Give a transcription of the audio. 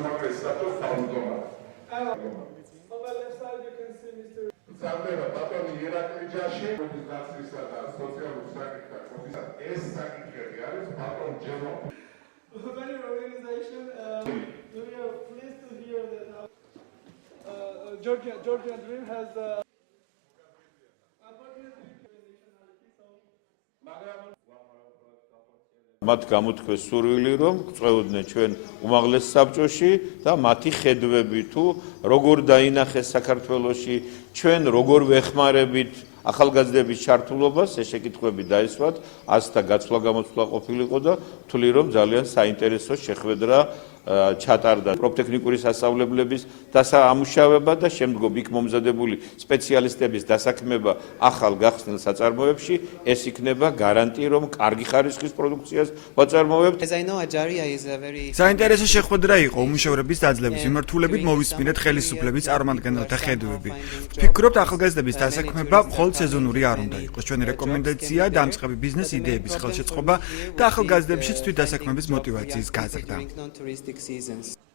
უმაღლესი საბჭოს თავმჯდომარე. Sandera, ბატონი ირაკლი ჯაში, მოდისგაცისა და სოციალურ საკითხთა კომისარ ეს საკითხები არის ბატონ ჯერო. Very organization. We are pleased to hear that Georgian Dream has მათ გამოთქვეს სურვილი, რომ წვეოდნენ ჩვენ უმაღლეს საბჭოში და მათი ხედვები თუ როგორ დაინახეს საქართველოში, ჩვენ როგორ ვეხმარებით ახალგაზრდების ჩართულობას, ეს შეკითხვები დაისვათ, ასთა გაცვლა გამოცვლა ყოფილიყო და თვლი რომ ძალიან საინტერესო შეხვედრა ჩატარდა პროფტექნიკური სასწავლებლების დასამუშავება და შემდგომ იქ მომზადებული სპეციალისტების დასაქმება ახალ გახსნილ საწარმოებში, ეს იქნება გარანტი, რომ კარგი ხარისხის პროდუქციას ვაწარმოებთ. საინტერესო შეხვედრა იყო უმუშევრობის დაძლევის მიმართულებით მოვისმინეთ ხელისუფლების წარმომადგენელთა ხედვები. ვფიქრობთ, ახალგაზრდების დასაქმება მხოლოდ სეზონური არ უნდა იყოს. ჩვენი რეკომენდაცია დამწყები ბიზნეს იდეების ხელშეწყობა და ახალგაზრდებშიც თვითდასაქმების мотиваციის გაზრდა. seasons.